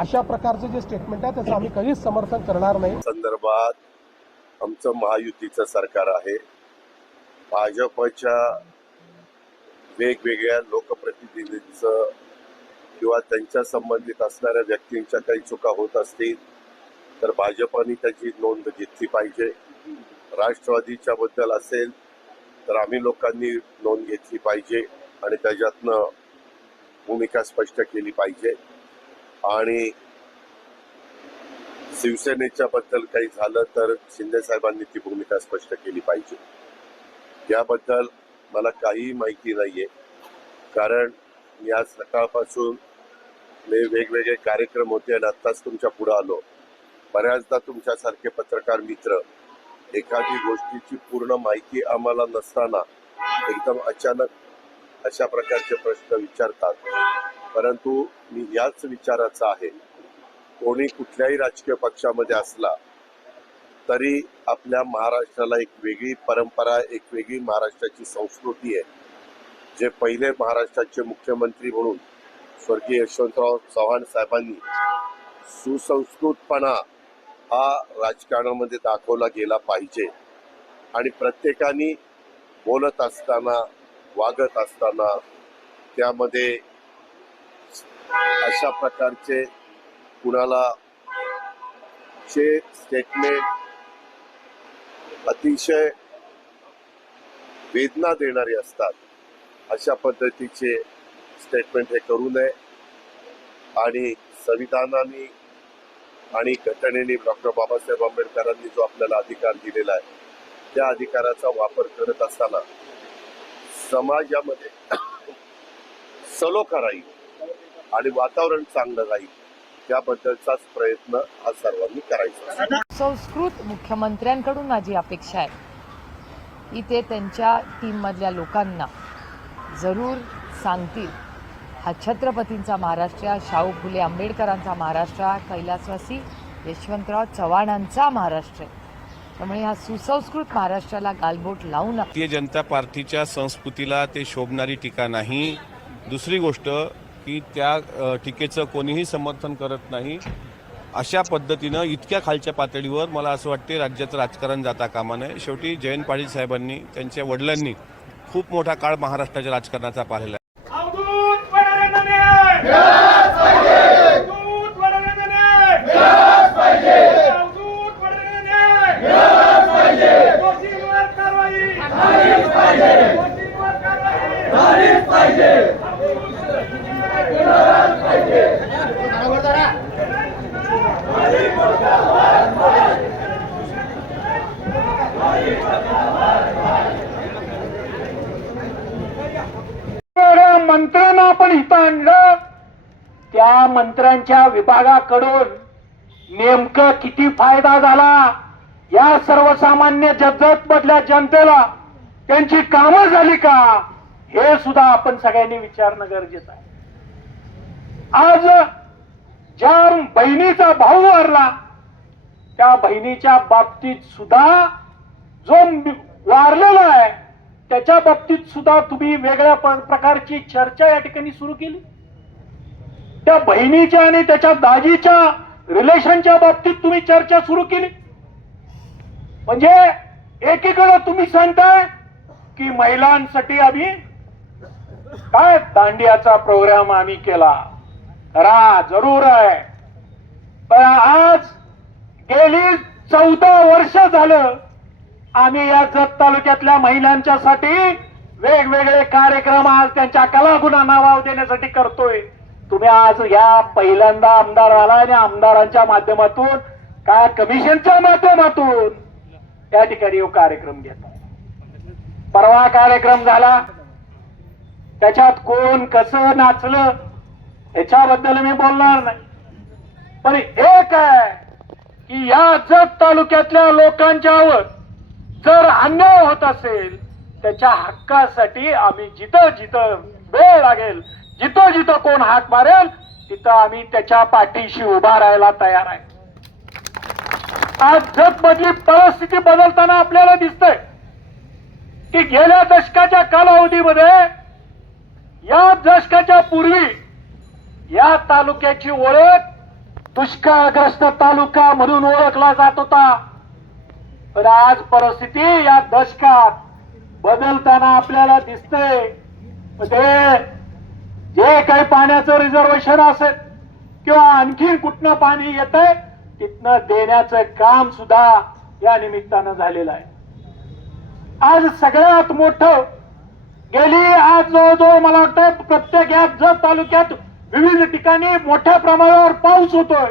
अशा प्रकारचं जे स्टेटमेंट आहे त्याचं आम्ही कधीच समर्थन करणार नाही. संदर्भात आमचं महायुतीचं सरकार आहे. भाजपच्या वेगवेगळ्या लोकप्रतिनिधींचं किंवा त्यांच्या संबंधित असणाऱ्या व्यक्तींच्या काही चुका होत असतील तर भाजपने त्याची नोंद घेतली पाहिजे. राष्ट्रवादीच्या बद्दल असेल तर आम्ही लोकांनी नोंद घेतली पाहिजे आणि त्याच्यातनं भूमिका स्पष्ट केली पाहिजे. आणि शिवसेनेच्या बद्दल काही झालं तर शिंदे साहेबांनी ती भूमिका स्पष्ट केली पाहिजे. याबद्दल मला काहीही माहिती नाहीये. कारण मी आज सकाळपासून मी वेगवेगळे कार्यक्रम होते आणि आत्ताच तुमच्यापुढे आलो. बऱ्याचदा तुमच्यासारखे पत्रकार मित्र एखादी गोष्टीची पूर्ण माहिती आम्हाला नसताना एकदम अचानक अशा प्रकारचे प्रश्न विचारतात. परंतु मी याच विचाराचा आहे. कोणी कुठल्याही राजकीय पक्षामध्ये असला तरी आपल्या महाराष्ट्राला एक वेगळी परंपरा एक वेगळी महाराष्ट्राची संस्कृती आहे. जे पहिले महाराष्ट्राचे मुख्यमंत्री म्हणून स्वर्गीय यशवंतराव चव्हाण साहेबांनी सुसंस्कृतपणा हा राजकारणामध्ये दाखवला गेला पाहिजे. आणि प्रत्येकाने बोलत असताना वागत असताना त्यामध्ये अशा प्रकारचे कुणाला चे स्टेटमेंट अतिशय वेदना देणारे असतात अशा पद्धतीचे स्टेटमेंट हे करू नये. आणि संविधानाने आणि घटनेने डॉक्टर बाबासाहेब आंबेडकरांनी जो आपल्याला अधिकार दिलेला आहे त्या अधिकाराचा वापर करत असताना समाजामध्ये सलोखा राहील. आणि वातावरण चांगलं राहील त्याबद्दलचाच प्रयत्न हा सर्वांनी करायचा. आहे. संस्कृत मुख्यमंत्र्यांकडून माझी अपेक्षा आहे. की ते त्यांच्या टीममधल्या लोकांना जरूर सांगतील. हा छत्रपतींचा महाराष्ट्र शाहू फुले आंबेडकरांचा महाराष्ट्र कैलासवासी यशवंतराव चव्हाणांचा महाराष्ट्र आहे. त्यामुळे ह्या सुसंस्कृत महाराष्ट्राला गालबोट लावू नका. भारतीय जनता पार्टीच्या संस्कृतीला ते शोभणारी टीका नाही. दुसरी गोष्ट की त्या टीकेचं कोणीही समर्थन करत नाही. अशा पद्धतीनं इतक्या खालच्या पातळीवर मला असं वाटते राज्याचं राजकारण जाता कामा नये. शेवटी जयंत पाटील साहेबांनी त्यांच्या वडिलांनी खूप मोठा काळ महाराष्ट्राच्या राजकारणाचा पाहिलेला आहे. अवधूत मंत्र्यांना आपण इथं आणलं त्या मंत्र्यांच्या विभागाकडून नेमकं किती फायदा झाला या सर्वसामान्य जगत मधल्या जनतेला त्यांची कामं झाली का हे सुद्धा आपण सगळ्यांनी विचारणं गरजेचं आहे. आज ज्या बहिणीचा भाऊ वारला त्या बहिणीच्या बाबतीत सुद्धा जो मी- वारलेला आहे त्याच्या बाबतीत सुद्धा तुम्ही वेगळ्या प्रकारची चर्चा या ठिकाणी सुरू केली. त्या बहिणीच्या आणि त्याच्या दाजीच्या रिलेशनच्या बाबतीत तुम्ही चर्चा सुरू केली. म्हणजे एकीकडे तुम्ही सांगताय की महिलांसाठी आम्ही काय दांडियाचा प्रोग्राम आम्ही केला. करा जरूर आहे. पण आज गेली चौदा वर्ष झालं आम्ही या जत तालुक्यातल्या महिलांच्यासाठी वेगवेगळे कार्यक्रम आज त्यांच्या कलागुणांना नावाव देण्यासाठी करतोय. तुम्ही आज या पहिल्यांदा आमदार आला आणि आमदारांच्या माध्यमातून काय कमिशनच्या माध्यमातून या ठिकाणी कार्यक्रम घेत परवा कार्यक्रम झाला. त्याच्यात कोण कसं नाचलं याच्याबद्दल मी बोलणार नाही. पण एक आहे की या जत तालुक्यातल्या लोकांच्यावर जर अन्याय होत असेल त्याच्या हक्कासाठी आम्ही जिथं जिथं वेळ लागेल जिथं जिथं कोण हाक मारेल तिथं आम्ही त्याच्या पाठीशी उभा राहायला तयार आहे. आज जगमधली परिस्थिती बदलताना आपल्याला दिसतंय की गेल्या दशकाच्या कालावधीमध्ये या दशकाच्या पूर्वी या तालुक्याची ओळख दुष्काळग्रस्त तालुका म्हणून ओळखला जात होता. पण आज परिस्थिती या दशकात बदलताना आपल्याला दिसतंय. ते जे काही पाण्याचं रिझर्वेशन असेल किंवा आणखीन कुठनं पाणी येतंय तिथनं देण्याचं काम सुद्धा या निमित्तानं झालेलं आहे. आज सगळ्यात मोठं गेली आज जवळजवळ मला वाटतं प्रत्येक या जत तालुक्यात विविध ठिकाणी मोठ्या प्रमाणावर पाऊस होतोय.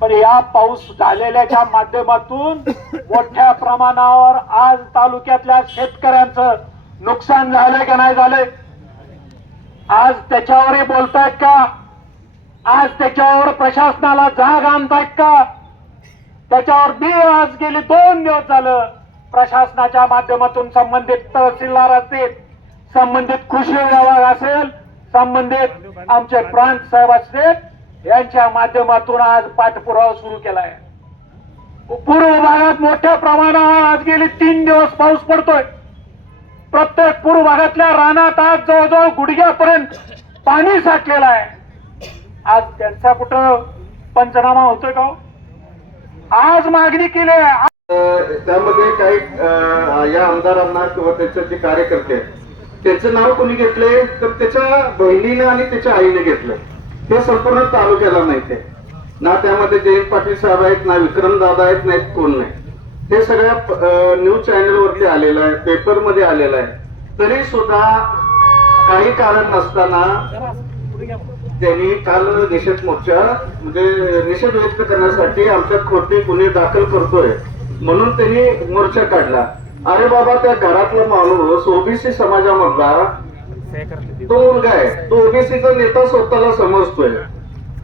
पण या पाऊस झालेल्याच्या माध्यमातून मोठ्या प्रमाणावर आज तालुक्यातल्या शेतकऱ्यांचं नुकसान झालंय का नाही झालंय? आज त्याच्यावरही बोलतायत का? आज त्याच्यावर प्रशासनाला जाग आणतायत का? त्याच्यावर मी आज गेले दोन दिवस झालं प्रशासनाच्या माध्यमातून संबंधित तहसीलदार असतील संबंधित कृषी विभाग असेल संबंधित आमचे प्रांत साहेब असतील यांच्या माध्यमातून आज पाठपुरावा सुरू केलाय. पूर्व भागात मोठ्या प्रमाणावर आज गेले तीन दिवस पाऊस पडतोय. प्रत्येक पूर्व भागातल्या रानात आज जवळजवळ गुडघ्यापर्यंत पाणी साठलेलं आहे. आज त्यांचा कुठं पंचनामा होतोय का हो? आज मागणी केली आहे. त्यामध्ये काही या आमदारांना किंवा त्याचे जे कार्यकर्ते त्याचं नाव कोणी घेतले तर त्याच्या बहिणीनं आणि त्याच्या आईने घेतलं हे संपूर्ण तालुक्याला माहिती आहे. ना त्यामध्ये जयंत पाटील साहेब आहेत ना विक्रम दादा आहेत ना कोण नाही. हे सगळ्या न्यूज चॅनलवरती आलेलं आहे पेपरमध्ये आलेलं आहे. तरी सुद्धा काही कारण नसताना त्यांनी काल निषेध मोर्चा म्हणजे निषेध व्यक्त करण्यासाठी आमच्या खोटे गुन्हे दाखल करतोय म्हणून त्यांनी मोर्चा काढला. अरे बाबा त्या घरातला माणूस ओबीसी समाजामधला तो. मुलगा आहे तो ओबीसीचा नेता स्वतःला समजतोय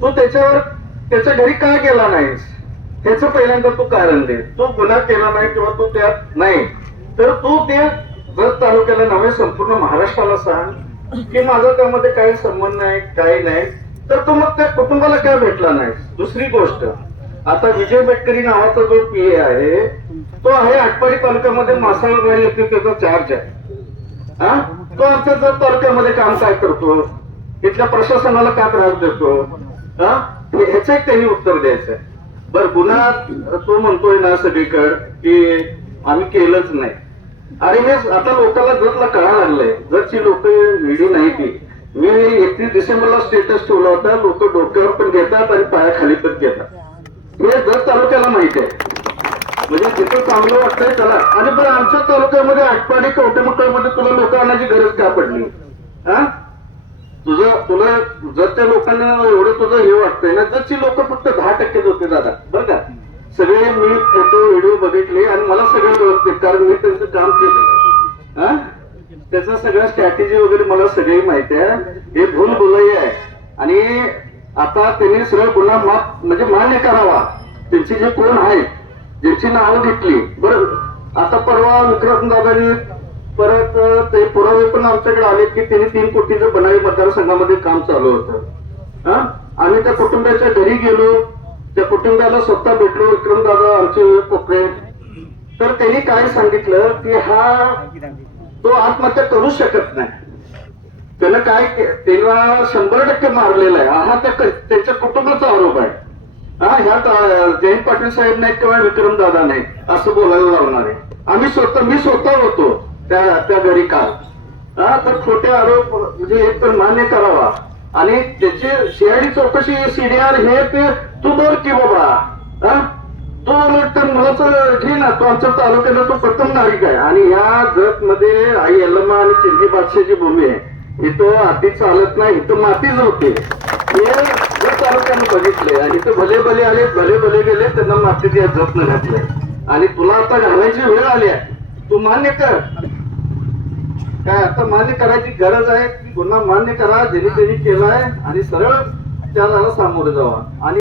तू त्याच्यावर त्याच्या घरी का गेला नाहीस त्याचं पहिल्यांदा तू कारण दे. तू गुन्हा केला नाही किंवा तू त्यात नाही. तर तू ते जत तालुक्याला नव्हे संपूर्ण महाराष्ट्राला सांग की माझा त्यामध्ये काही संबंध नाही काही नाही तर तू मग त्या कुटुंबाला काय भेटला नाही? दुसरी गोष्ट आता विजय बेटकरी नावाचा जो पीए आहे तो आहे आटपाडी तालुक्यामध्ये मासाळवाडी येथे त्याचा चार्ज आहे. हा? तो आमच्या जत तालुक्यामध्ये काम काय करतो? इथल्या प्रशासनाला का त्रास देतो? हा? हे- एक त्यांनी उत्तर द्यायचंय. बर गुन्हा तो म्हणतोय ना सगळीकडे की आम्ही केलंच नाही. अरे हे आता लोकांना जतला कळा लागलंय जरची लोक व्हिडिओ नाही ती. मी एकतीस डिसेंबरला स्टेटस ठेवला होता. लोक डोक्यावर पण घेतात आणि पायाखाली पण घेतात. हे जत तालुक्याला माहिती आहे म्हणजे जिथं चांगलं वाटतंय त्याला आणि बरं आमच्या तालुक्यामध्ये आटपाडी कवटेमकळमध्ये तुला लोक आणायची गरज का पडली? हा? तुझं तुला जर त्या लोकांना एवढं तुझं हे वाटतंय ना जरची लोक फक्त दहा टक्केच होते दादा. बरं का? सगळे मी फोटो व्हिडिओ बघितले आणि मला सगळे ओळखते कारण मी त्यांचं काम केलं हा? त्याचा सगळं स्ट्रॅटेजी वगैरे मला सगळी माहिती आहे. हे भूल भुलई आहे. आणि आता त्यांनी सरळ गुन्हा माफ म्हणजे मान्य करावा. त्यांची जे कोण आहेत ज्याची नावं घेतली. बरं आता परवा विक्रम दादानी परत ते पुरावे पण आमच्याकडे आले की त्यांनी तीन कोटीचं बनावी मतदारसंघामध्ये काम चालू होतं. हा? आम्ही त्या कुटुंबाच्या घरी गेलो. त्या कुटुंबाला स्वतः भेटलो. विक्रम दादा आमचे कोपरे. तर त्यांनी काय सांगितलं की हा तो आत्महत्या करू शकत नाही. त्यानं काय तेव्हा त्याला शंभर टक्के मारलेला आहे. हा त्या त्याच्या कुटुंबाचा आरोप आहे. हा ह्या जयंत पाटील साहेब नाही किंवा विक्रम दादा नाही असं बोलायला लावणार आहे. आम्ही स्वतः मी स्वतः होतो त्या त्या घरी काल. हा तर खोटे आरोप म्हणजे एक तर मान्य करावा. आणि त्याची सीआयडी चौकशी सीडीआर हे ते तू बोल की बाबा. हा तो तर मुलाचं घे ना तो आमच्या तालुक्याला तो प्रथम नागरिक आहे. आणि या जत मध्ये आई यल्लमा आणि चिंदी बादशाची भूमी आहे. इथं हाती चालत नाही इथं मातीच होते. हे तालुक्यानं बघितलंय. आणि ते भले भले आले भले भले गेले त्यांना मातीत या जत घातलंय. आणि तुला आता घालायची वेळ आली आहे. तू मान्य कर. काय आता मान्य करायची गरज आहे. की गुन्हा मान्य करा ज्यांनी त्यांनी केलाय. आणि सरळ त्याला सामोरे जावा. आणि